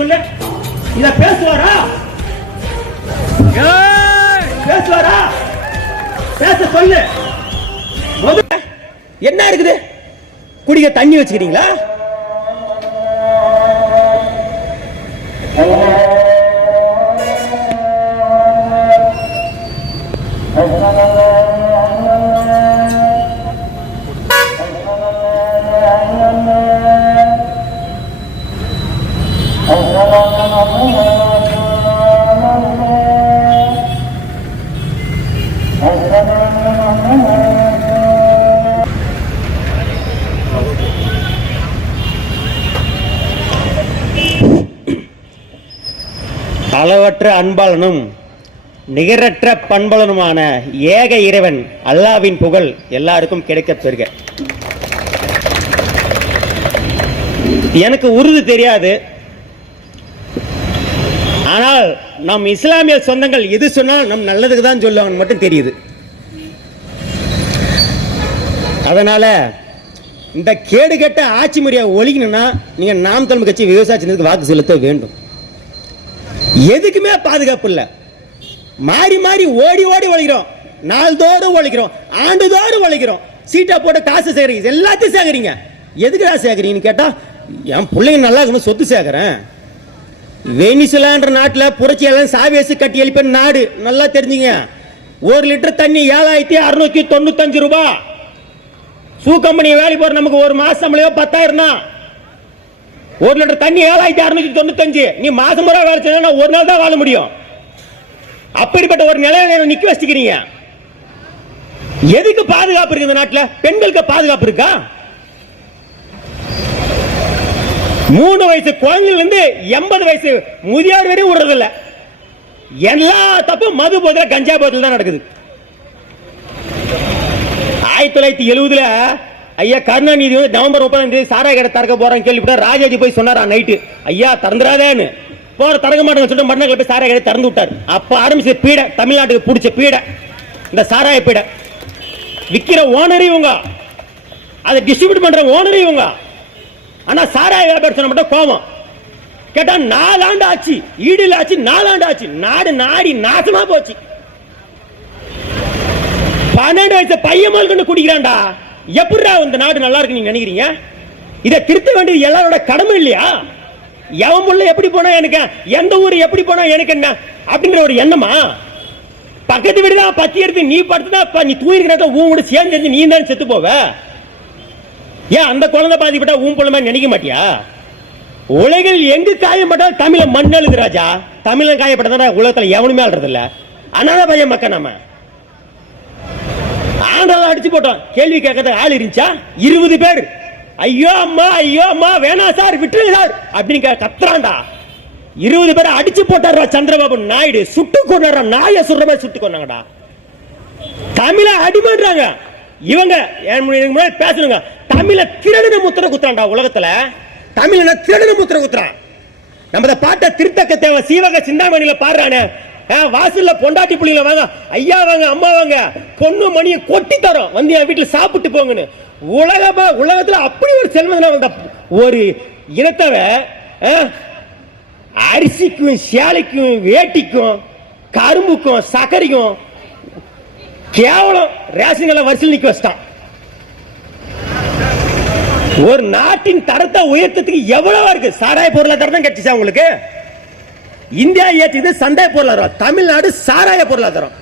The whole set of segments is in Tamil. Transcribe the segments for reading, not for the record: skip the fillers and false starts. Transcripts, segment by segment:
சொல்லு. இத பேசுவாரா? பேசுவாரா? பேச சொல்லு. என்ன இருக்குது? குடிக்க தண்ணி வச்சுக்கிறீங்களா? அளவற்ற அன்பாளனும் நிகரற்ற பண்பலனுமான ஏக இறைவன் அல்லாஹ்வின் புகழ் எல்லாருக்கும் கிடைக்கப் பெறுக. எனக்கு உருது தெரியாது, ஆனால் நம் இஸ்லாமிய சொந்தங்கள் எது சொன்னால் நம் நல்லதுக்கு தான் சொல்லுவாங்க மட்டும் தெரியுது. அதனால இந்த கேடு கெட்ட ஆட்சி முறையை ஒழிக்கணும்னா நீங்க நாம் தமிழ் கட்சி விவசாய சின்னத்துக்கு வாக்கு செலுத்த வேண்டும். எதுக்குமே பாதுகாப்பு இல்லை. மாறி மாறி ஓடி ஓடி உழைக்கிறோம், நாள்தோறும் உழைக்கிறோம், ஆண்டுதோறும் உழைக்கிறோம், சீட்டா போட்டு காசு சேகரிங்க, எல்லாத்தையும் சேகரிங்க. எதுக்குடா சேகரிங்கன்னு கேட்டா என் பிள்ளைங்க நல்லா இருக்கணும் சொத்து சேகரேன். வெனிசுலான்ற நாட்டில் புரட்சியெல்லாம் சாவியசு கட்டி எழுப்ப நாடு நல்லா தெரிஞ்சுங்க. 1 லிட்டர் தண்ணி 7695 ரூபாய். சூ கம்பெனி வேலை போற நமக்கு ஒரு மாசம் சம்பளம் 10,000 தான். 1 லிட்டர் தண்ணி 7695. நீ மாசம் முறை வேலை செய்யணும், ஒரு நாள் தான் வாழ முடியும். அப்படிப்பட்ட ஒரு நிலையில நிக்க வச்சுக்கிறீங்க. எதுக்கு பாதுகாப்பு இருக்கு இந்த நாட்டில்? பெண்களுக்கு பாதுகாப்பு இருக்கா? 3 வயசு குழந்தைல இருந்து 80 வயசு முதியோர் வரையும் விடுறது இல்ல. எல்லா தப்பும் மது போதுல கஞ்சா போதுல தான் நடக்குது. 1970 ஐயா கருணாநிதி நவம்பர் 30 சாராய கடை திறக்க போறான்னு கேள்விப்பட்ட ராஜாஜி போய் சொன்னாரா நைட்டு, ஐயா திறந்துடாதேன்னு. போற திறக்க மாட்டேன்னு சொல்லிட்டு மறுநாள் போய் சாராய கடை திறந்து விட்டார். அப்ப ஆரம்பிச்ச பீடை, தமிழ்நாட்டுக்கு பிடிச்ச பீடை இந்த சாராய பீடை. விக்கிற ஓனரே இவங்க, அதை டிஸ்ட்ரிபியூட் பண்ற ஓனரே இவங்க. ஆனா சாராய வியாபாரம் சொன்ன மட்டும் கோபம். கேட்டா 4 ஆண்டு ஆச்சு, ஈடுல ஆச்சு, 4 ஆண்டு ஆச்சு, நாடு நாடி நாசமா போச்சு. 12 வயசு பையன் மேல் கொண்டு குடிக்கிறான்டா. எப்படிடா இந்த நாடு நல்லா இருக்கு நீங்க நினைக்கிறீங்க? இதை திருத்த வேண்டியது எல்லாரோட கடமை இல்லையா? எவன் புள்ள எப்படி போனா எனக்கு, எந்த ஊர் எப்படி போனா எனக்கு என்ன அப்படின்ற ஒரு எண்ணமா? பக்கத்து வீடு தான் பத்தி எடுத்து நீ படுத்துனா நீ தூங்கிருக்கிற ஊன் கூட சேர்ந்து நீ தான் செத்து போவ. ஏன் அந்த குழந்தை பாதிப்பட்டா ஊன் புள்ள மாதிரி நினைக்க மாட்டியா? உலகில் எங்கு காயப்பட்டால் தமிழ மண் எழுது ராஜா. தமிழன் காயப்பட்டதா உலகத்துல எவனுமே ஆள்றது இல்ல. அனாத பையன் மக்கள் நம்ம ஆண்டால அடிச்சு போட்டோம். கேள்வி கேட்கறது ஆள் இருந்துச்சா? 20 பேர் ஐயோ அம்மா வேணாம் சார் விட்டுருங்க சார் அப்படின்னு கத்துறான்டா. 20 பேரை அடிச்சு போட்டாரா சந்திரபாபு நாயுடு. சுட்டு கொண்டாரா, நாய சுடுற மாதிரி சுட்டு கொண்டாங்கடா. தமிழ அடிமன்றாங்க இவங்க. முன்னாடி பேசணுங்க. தமிழ திருடன முத்திர குத்துறான்டா உலகத்துல. தமிழன திருடன முத்திர குத்துறான். நம்ம பாட்டை திருத்தக்க தேவை. சீவக சிந்தாமணியில பாடுறானே, வாசல்ல பொண்டாட்டி புள்ளியில வாங்க, ஐயா வாங்க, அம்மா வாங்க, பொண்ணு மணியை கொட்டி தரோம் வந்து என் வீட்டுல சாப்பிட்டு போங்கன்னு. உலகத்துல அப்படி ஒரு செல்வம் ஒரு இனத்தவ அரிசிக்கும் சேலைக்கும் வேட்டிக்கும் கரும்புக்கும் சக்கரைக்கும் கேவலம் ரேஷன்களை வரிசையில் நிக்க வச்சிட்டான். ஒரு நாட்டின் தரத்தை உயர்த்தத்துக்கு எவ்வளவு இருக்கு? சாராய பொருளாதாரம் தான் கிடைச்சா உங்களுக்கு. இந்தியா ஏற்றியது சந்தை பொருளாதாரம், தமிழ்நாடு சாராய பொருளாதாரம்.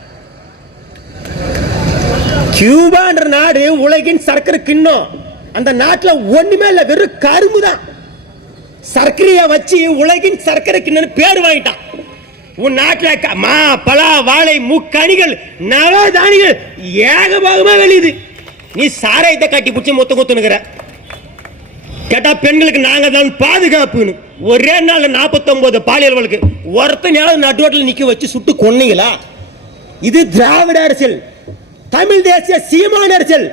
கியூபான்ற நாடு உலகின் சர்க்கரை கிண்ணம். அந்த நாட்டில் ஒண்ணுமே இல்ல, வெறும் கரும்பு தான். சர்க்கரையை வச்சு உலகின் சர்க்கரை கிண்ணம் பேர் வாங்கிட்டான். உன் நாட்டில் மா பலா வாழை முக்கணிகள் நவதானிகள் ஏகபாகமா வெளியுது. நீ சாராயத்தை கட்டி பிடிச்சி மொத்த கொத்துனுங்கிற. கேட்டா பெண்களுக்கு நாங்க தான் பாதுகாப்புன்னு. ஒரே நாள் 49 பாலியல் வழக்கு. ஒருத்தனையாவது நடுவாட்டில் நிக்க வச்சு சுட்டு கொன்னீங்களா? இது திராவிட அரசியல், தமிழ் தேசிய சீமான அரசியல்.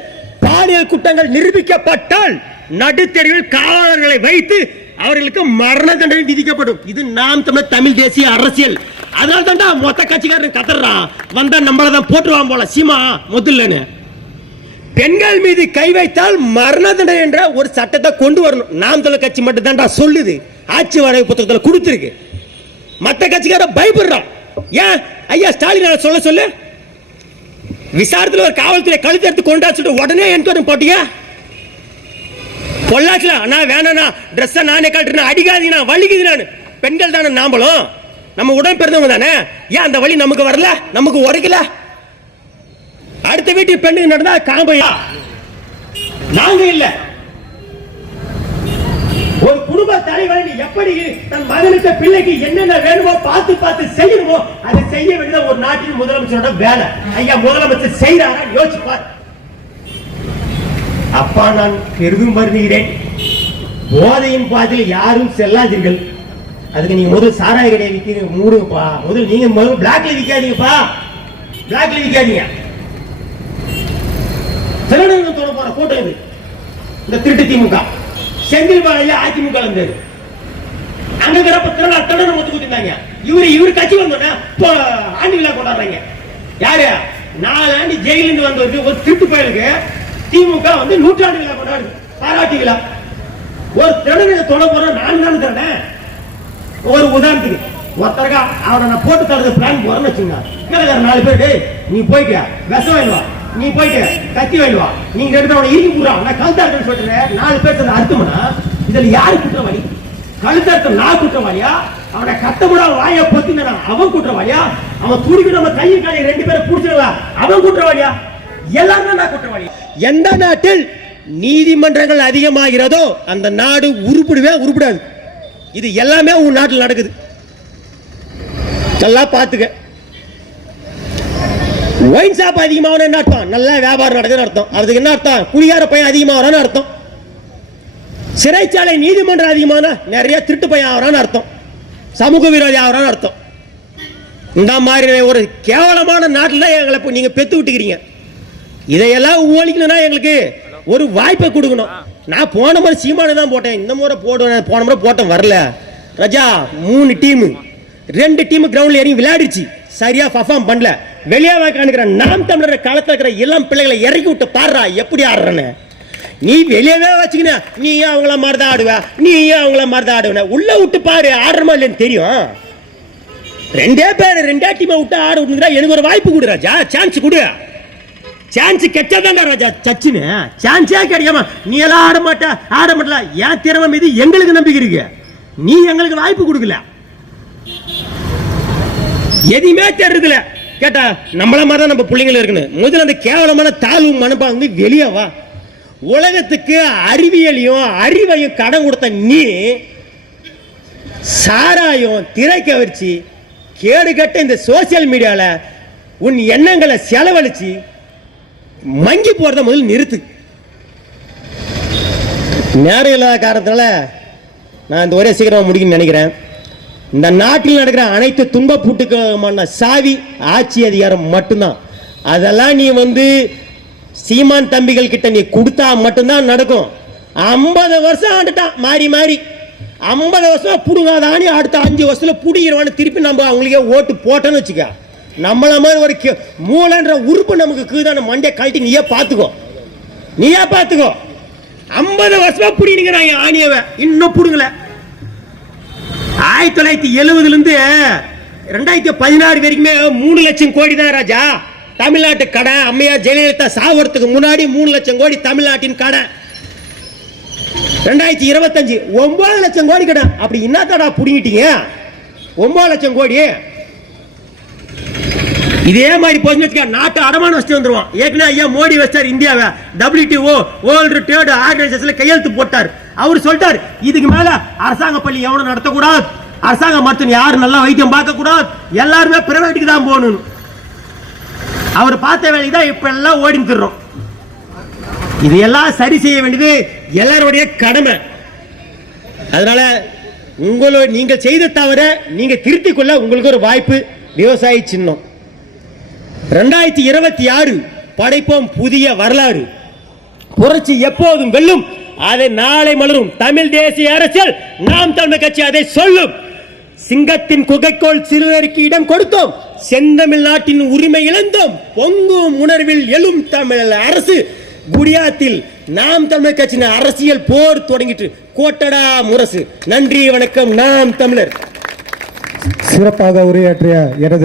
பாலியல் குற்றங்கள் நிரூபிக்கப்பட்டால் நடுத்தெருவில் காவலர்களை வைத்து அவர்களுக்கு மரண தண்டனை விதிக்கப்படும். இது நாம் தமிழ் தேசிய அரசியல். அதனால தான்டா மொத்த கட்சிக்காரன் கத்துறான். வந்தா நம்மளதான் போட்டுருவான் போல சீமா முதல்லன்னு. பெண்கள் மீது கை வைத்தால் மரண தண்டனை என்ற ஒரு சட்டத்தை கொண்டு வரணும். நாம் தமிழர் கட்சி மட்டும் தான்டா சொல்லுது, ஆட்சி வரைவு புத்தகத்தில் கொடுத்திருக்கு. மற்ற கட்சிக்கார பயப்படுறான். ஏன் ஐயா ஸ்டாலின் சொல்ல சொல்லு, விசாரத்தில் ஒரு காவல்துறை கழுத்து எடுத்து கொண்டா சொல்லிட்டு உடனே என்கொயரி போட்டியா? பொள்ளாச்சில அண்ணா வேணா ட்ரெஸ் நானே கட்டுறேன், அடிக்காதீங்க, வலிக்குது. நான் பெண்கள் தானே, நாமளும் நம்ம உடன் பிறந்தவங்க தானே, ஏன் அந்த வழி நமக்கு வரல, நமக்கு உரைக்கல? அடுத்த வீட்டு பெண்ணுக்கு நடந்தா காம்பையா? நாங்க இல்ல. ஒரு குடும்ப தலைவர் எப்படி தன் மகனுக்கு பிள்ளைக்கு என்னென்ன வேணுமோ பார்த்து பார்த்து செய்யணுமோ அதை செய்ய வேண்டியது ஒரு நாட்டின் முதலமைச்சரோட வேலை. ஐயா முதலமைச்சர் செய்யறாரா யோசிச்சு பார். அப்பா நான் பெரிதும் வருகிறேன், போதையும் பாதையில் யாரும் செல்லாதீர்கள். அதுக்கு நீங்க முதல் சாராய கடையை விற்கிறீங்க, மூடுங்கப்பா. முதல் நீங்க பிளாக்ல விற்காதீங்கப்பா, பிளாக்ல விற்காதீங்க. திரடணும் தொட போற கூட்டம் இது. இந்த திருட்டு திமுக செந்தில் பாலையா அதிமுக வந்தாரு, அங்க கிடப்ப திரடணும் ஒத்து குத்திருந்தாங்க. இவரு கட்சி வந்தோன்னா ஆண்டு விழா கொண்டாடுறாங்க. யாரு 4 ஆண்டு ஜெயிலிருந்து வந்தவருக்கு ஒரு திருட்டு பயலுக்கு திமுக வந்து 100ஆண்டு விழா கொண்டாடுது, பாராட்டி விழா. ஒரு திரடனை தொட போற நான் தானே திரடேன். ஒரு உதாரணத்துக்கு ஒருத்தருக்கா அவரை நான் போட்டு தரது பிளான் போறேன்னு வச்சுங்க. 4 பேர் நீ போயிட்டு விஷம் வேணுவா, நீ போயிட்டு கத்தி வேணுவா, நீங்க எடுத்து அவனை இறுக்கி போடுறான், நான் கழுத்தாருன்னு சொல்றேன். 4 பேர் அர்த்தம்னா இதுல யாரு குற்றவாளி? கழுத்தார்த்தம் நான் குற்றவாளியா? அவனை கத்தப்பட வாய பொத்தினா அவன் குற்றவாளியா? அவன் துடிக்கு நம்ம கையை காலை 2 பேரை புடிச்சிருவா அவன் குற்றவாளியா? எல்லாரும் நான் குற்றவாளியா? எந்த நாட்டில் நீதிமன்றங்கள் அதிகமாகிறதோ அந்த நாடு உருப்படாது. இது எல்லாமே உன் நாட்டில் நடக்குது, நல்லா பாத்துக்க. ஒயின் ஷாப் அதிகமாகனு என்ன அர்த்தம்? நல்லா வியாபாரம் நடக்குதுன்னு அர்த்தம். அதுக்கு என்ன அர்த்தம்? குடியார பையன் அதிகமாகறான்னு அர்த்தம். சிறைச்சாலை நீதிமன்றம் அதிகமான நிறைய திருட்டு பையன் ஆகிறான்னு அர்த்தம், சமூக விரோதி ஆகிறான்னு அர்த்தம். இந்த மாதிரி ஒரு கேவலமான நாட்டில் எங்களை நீங்க பெத்து விட்டுக்கிறீங்க. இதையெல்லாம் ஒழிக்கணும்னா எங்களுக்கு ஒரு வாய்ப்பை கொடுக்கணும். நான் போன முறை சீமானு தான் போட்டேன், இந்த முறை போடுவேன். போன முறை போட்டேன் வரல. ரஜா 3 டீம் 2 டீம் கிரவுண்ட்ல ஏறி விளையாடிச்சு, சரியா பர்ஃபார்ம் பண்ணல. வெளியே காணுக்கிற நாம் தமிழர் களத்தில் இருக்கிற இளம் பிள்ளைகளை இறக்கி விட்டு பாடுறா எப்படி ஆடுறன்னு. நீ வெளியவே வச்சுக்கின, நீ அவங்கள மாதிரி தான் ஆடுவ, நீ அவங்கள மாதிரி தான் ஆடுவ. உள்ள விட்டு பாரு ஆடுறமா இல்லைன்னு தெரியும். 2 பேர் 2 டீமை விட்டு ஆட விட்டுறா. எனக்கு ஒரு வாய்ப்பு கொடு ராஜா, சான்ஸ் கொடு. சான்ஸ் கெட்டதாண்டா ராஜா, சச்சின்னு சான்ஸே கிடைக்காம நீ எல்லாம் ஆட மாட்டல. ஏன் திறமை மீது எங்களுக்கு நம்பிக்கை இருக்கு, நீ எங்களுக்கு வாய்ப்பு கொடுக்கல. எதுவுமே தெரியல கேட்டா நம்மள மாதிரி தான் நம்ம பிள்ளைங்க இருக்கணும். முதல்ல அந்த கேவலமான தாழ்வு மனப்பாங்க வெளியே வா. உலகத்துக்கு அறிவியலையும் அறிவையும் கடன் கொடுத்த நீ சாராயம் திரைக்கவர்ச்சி கேடு கட்ட இந்த சோசியல் மீடியால உன் எண்ணங்களை செலவழிச்சு மங்கி போறத முதல் நிறுத்து. நேரம் இல்லாத காரணத்தால நான் இந்த ஒரே சீக்கிரமா முடிக்கணும்னு நினைக்கிறேன். இந்த நாட்டில் நடக்கிற அனைத்து துன்பப்பூட்டுக்கான சாவி ஆட்சி அதிகாரம் மட்டும்தான். அதெல்லாம் நீ சீமான் தம்பிகள் கிட்ட நீ கொடுத்தா மட்டும்தான் நடக்கும். 50 வருஷம் ஆண்டுட்டான் மாறி 50 வருஷம் புடுங்காதானே அடுத்த 5 வருஷத்துல புடிக்கிறவான்னு திருப்பி நம்ம அவங்களுக்கே ஓட்டு போட்டோன்னு வச்சுக்க. நம்மள மாதிரி ஒரு மூலன்ற உறுப்பு நமக்கு கீதான மண்டே கழட்டி நீயே பார்த்துக்கோ. 50 வருஷமா புடிங்கிறாங்க ஆணியவ, இன்னும் புடுங்கல. 1970 இருந்து 2016 வரைக்குமே 3 லட்சம் கோடி தான் ராஜா தமிழ்நாட்டு கடன். அம்மையார் ஜெயலலிதா சாவறதுக்கு முன்னாடி 3 லட்சம் கோடி தமிழ்நாட்டின் கடன். 2025 9 லட்சம் கோடி கடன். அப்படி என்னத்தடா புடிங்கிட்டீங்க 9 லட்சம் கோடி? இதே மாதிரி போச்சு நாட்டு அடமான வச்சு வந்துருவான். ஏற்கனவே ஐயா மோடி வச்சார் இந்தியாவை WTO வேர்ல்டு ட்ரேட் ஆர்கனைசேஷன்ல கையெழுத்து போட்டார். அவர் சொல்லிட்டார் இதுக்கு மேல அரசாங்க பள்ளி எவனும் நடத்தக்கூடாது, அரசாங்க மருத்துவம் யாரும் நல்லா வைத்தியம் பார்க்க கூடாது, எல்லாருமே பிரைவேட்டுக்கு தான் போகணும். அவர் பார்த்த வேலைக்கு தான் இப்ப எல்லாம் ஓடின்னு தர்றோம். இதையெல்லாம் சரி செய்ய வேண்டியது எல்லாருடைய கடமை. அதனால நீங்கள் செய்த தவிர நீங்க திருத்திக் கொள்ள உங்களுக்கு ஒரு வாய்ப்பு. விவசாய சின்னம் 2026 படைப்போம் புதிய வரலாறு. புரட்சி எப்போதும் வெல்லும், அதை நாளை மலரும். தமிழ் தேசிய அரசியல் நாம் தமிழர் கட்சி அதை சொல்லும். சிங்கத்தின் குகைக்கோள் சிறுவருக்கு இடம் கொடுத்தோம், செந்தமிழ் நாட்டின் உரிமை இழந்தோம், பொங்கும் உணர்வில் எழும் தமிழ் அரசு குடியாத்தில் நாம் தமிழர் கட்சியின் அரசியல் போர் தொடங்கிட்டு கோட்டடா முரசு. நன்றி, வணக்கம். நாம் தமிழர். சிறப்பாக உரையாற்றிய எனது